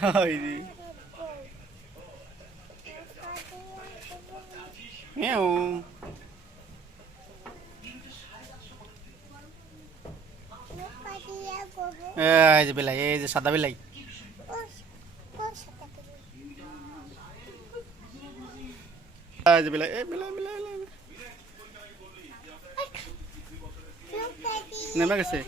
Haydi. Meow. এই যে বেলাই এই যে সাদা বেলাই। এই যে বেলাই এই বেলাই বেলাই বেলাই। নেমে গেছে।